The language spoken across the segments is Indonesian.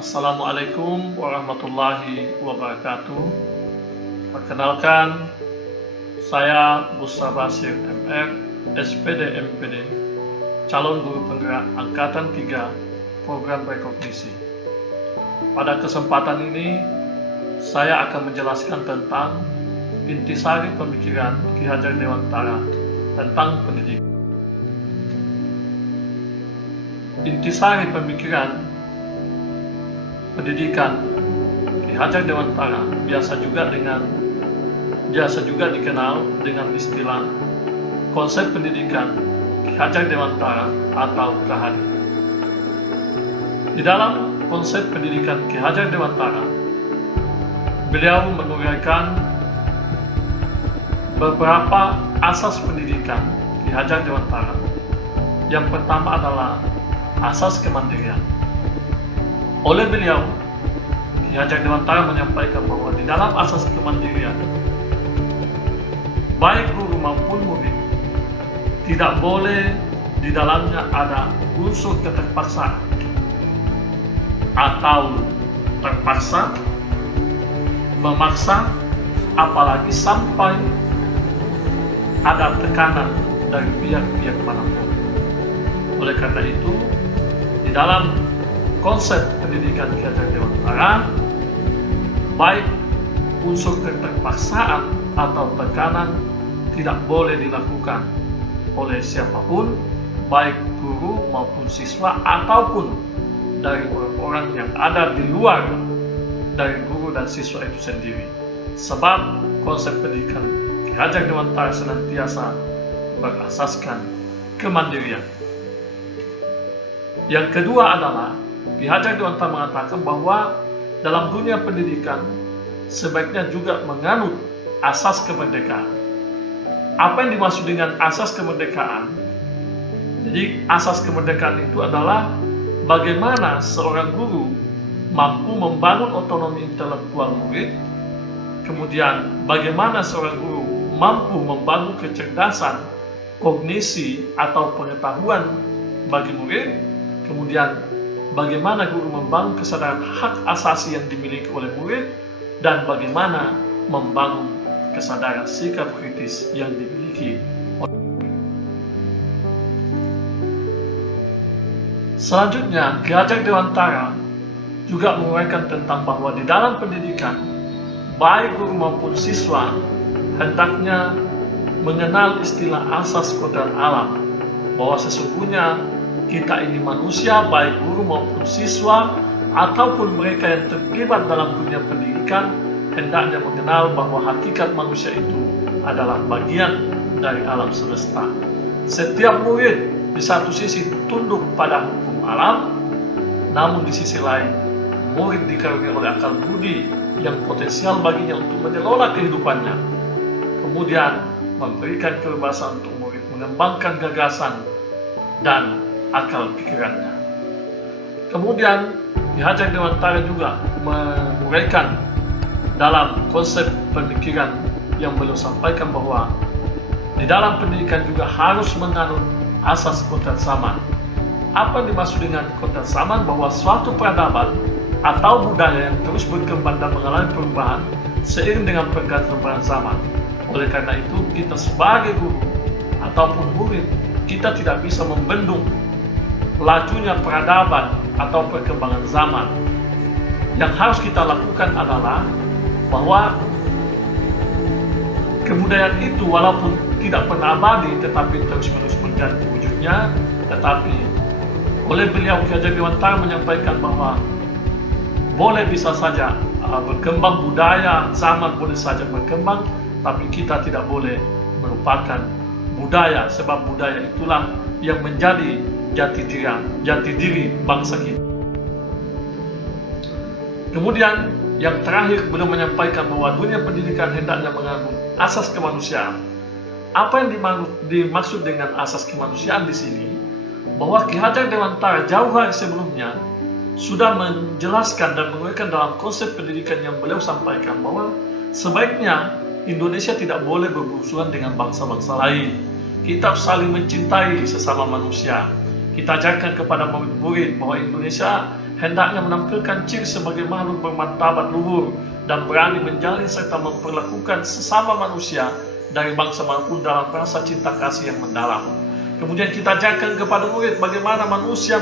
Assalamualaikum warahmatullahi wabarakatuh. Perkenalkan, saya Musa Basir MR, SPD MPD, calon guru penggerak Angkatan 3 Program Rekognisi. Pada kesempatan ini, saya akan menjelaskan tentang intisari pemikiran Ki Hajar Dewantara tentang pendidikan. Intisari pemikiran pendidikan Ki Hajar Dewantara biasa juga dikenal dengan istilah konsep pendidikan Ki Hajar Dewantara atau KHD. Di dalam konsep pendidikan Ki Hajar Dewantara, beliau menguraikan beberapa asas pendidikan Ki Hajar Dewantara. Yang pertama adalah asas kemandirian. Oleh beliau, Ki Hajar Dewantara menyampaikan bahwa di dalam asas kemandirian, baik guru maupun murid tidak boleh di dalamnya ada unsur keterpaksaan atau terpaksa, memaksa, apalagi sampai ada tekanan dari pihak-pihak manapun. Oleh karena itu, di dalam konsep pendidikan Ki Hajar Dewantara, baik unsur keterpaksaan atau tekanan tidak boleh dilakukan oleh siapapun, baik guru maupun siswa ataupun dari orang-orang yang ada di luar dari guru dan siswa itu sendiri. Sebab konsep pendidikan Ki Hajar Dewantara senantiasa berasaskan kemandirian. Yang kedua adalah Ki Hajar Dewantara mengatakan bahwa dalam dunia pendidikan sebaiknya juga menganut asas kemerdekaan. Apa yang dimaksud dengan asas kemerdekaan? Jadi asas kemerdekaan itu adalah bagaimana seorang guru mampu membangun otonomi intelektual murid, kemudian bagaimana seorang guru mampu membangun kecerdasan, kognisi atau pengetahuan bagi murid, kemudian bagaimana guru membangun kesadaran hak asasi yang dimiliki oleh murid, dan bagaimana membangun kesadaran sikap kritis yang dimiliki oleh murid. Selanjutnya, Ki Hajar Dewantara juga menguraikan tentang bahwa di dalam pendidikan, baik guru maupun siswa hendaknya mengenal istilah asas kodrat alam, bahwa sesungguhnya kita ini manusia, baik guru maupun siswa ataupun mereka yang terlibat dalam dunia pendidikan, hendaknya mengenal bahwa hakikat manusia itu adalah bagian dari alam semesta. Setiap murid di satu sisi tunduk pada hukum alam, namun di sisi lain murid dikaruniai oleh akal budi yang potensial baginya untuk mengelola kehidupannya, kemudian memberikan kebebasan untuk murid mengembangkan gagasan dan akal pikirannya. Kemudian Ki Hajar Dewantara juga menguraikan dalam konsep pemikiran yang beliau sampaikan bahwa di dalam pendidikan juga harus menganut asas kodrat zaman. Apa yang dimaksud dengan kodrat zaman? Bahwa suatu peradaban atau budaya yang terus berkembang dan mengalami perubahan seiring dengan perkembangan zaman. Oleh karena itu, kita sebagai guru ataupun murid, kita tidak bisa membendung lajunya peradaban atau perkembangan zaman. Yang harus kita lakukan adalah bahwa kebudayaan itu walaupun tidak pernah abadi tetapi terus-menerus berganti wujudnya, tetapi oleh beliau Ki Hajar Dewantara menyampaikan bahwa boleh bisa saja berkembang budaya, zaman boleh saja berkembang, tapi kita tidak boleh melupakan budaya, sebab budaya itulah yang menjadi jati diri bangsa kita. Kemudian yang terakhir, beliau menyampaikan bahwa dunia pendidikan hendaknya menganut asas kemanusiaan. Apa yang dimaksud dengan asas kemanusiaan di sini? Bahwa Ki Hajar Dewantara jauh hari sebelumnya sudah menjelaskan dan menguraikan dalam konsep pendidikan yang beliau sampaikan bahwa sebaiknya Indonesia tidak boleh bermusuhan dengan bangsa-bangsa lain. Kita harus saling mencintai sesama manusia. Kita ajarkan kepada murid-murid bahwa Indonesia hendaknya menampilkan ciri sebagai makhluk bermartabat luhur dan berani menjalin serta memperlakukan sesama manusia dari bangsa manapun dalam rasa cinta kasih yang mendalam. Kemudian kita ajarkan kepada murid bagaimana manusia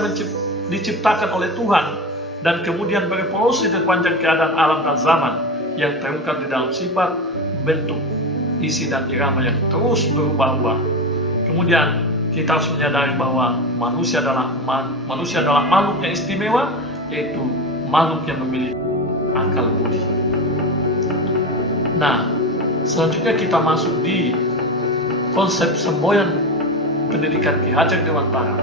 diciptakan oleh Tuhan dan kemudian berevolusi sepanjang keadaan alam dan zaman yang terungkap di dalam sifat, bentuk, isi dan irama yang terus berubah-ubah. Kemudian kita harus menyadari bahwa manusia adalah makhluk yang istimewa, yaitu makhluk yang memiliki akal budi. Nah, selanjutnya kita masuk di konsep semboyan pendidikan Ki Hajar Dewantara.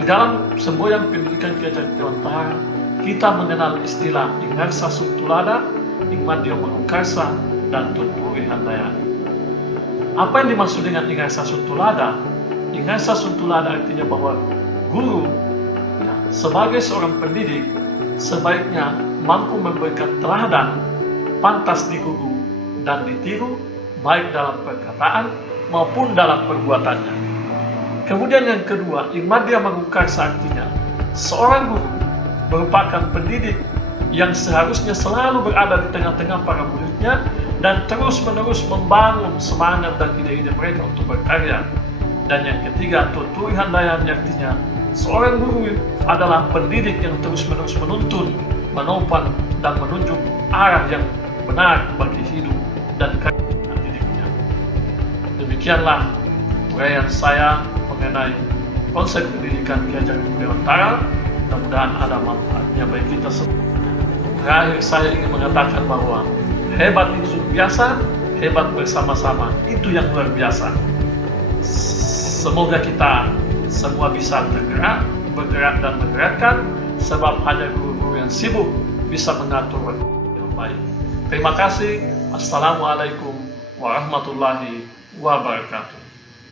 Di dalam semboyan pendidikan Ki Hajar Dewantara, kita mengenal istilah Ingarsa Suntulada, Ingmadya Manungkarsa, dan Tutpuri Handayani. Apa yang dimaksud dengan Ingarsa Suntulada? Ingarsa Suntulada artinya bahwa guru sebagai seorang pendidik sebaiknya mampu memberikan teladan, pantas diguru dan ditiru baik dalam perkataan maupun dalam perbuatannya. Kemudian yang kedua, Ingmadya Manungkarsa artinya seorang guru merupakan pendidik yang seharusnya selalu berada di tengah-tengah para muridnya dan terus-menerus membangun semangat dan ide-ide mereka untuk berkarya. Dan yang ketiga, Tutpuri Handayani artinya seorang guru adalah pendidik yang terus-menerus menuntun, menopang, dan menunjuk arah yang benar bagi hidup dan karya didiknya. Demikianlah uraian saya mengenai konsep pendidikan Ki Hajar Dewantara. Mudah-mudahan ada manfaatnya bagi kita semua. Terakhir saya ingin mengatakan bahwa hebat itu biasa, hebat bersama-sama itu yang luar biasa. Semoga kita semua bisa bergerak dan menggerakkan, sebab hanya guru-guru yang sibuk bisa mengatur waktu yang baik. Terima kasih. Assalamualaikum warahmatullahi wabarakatuh.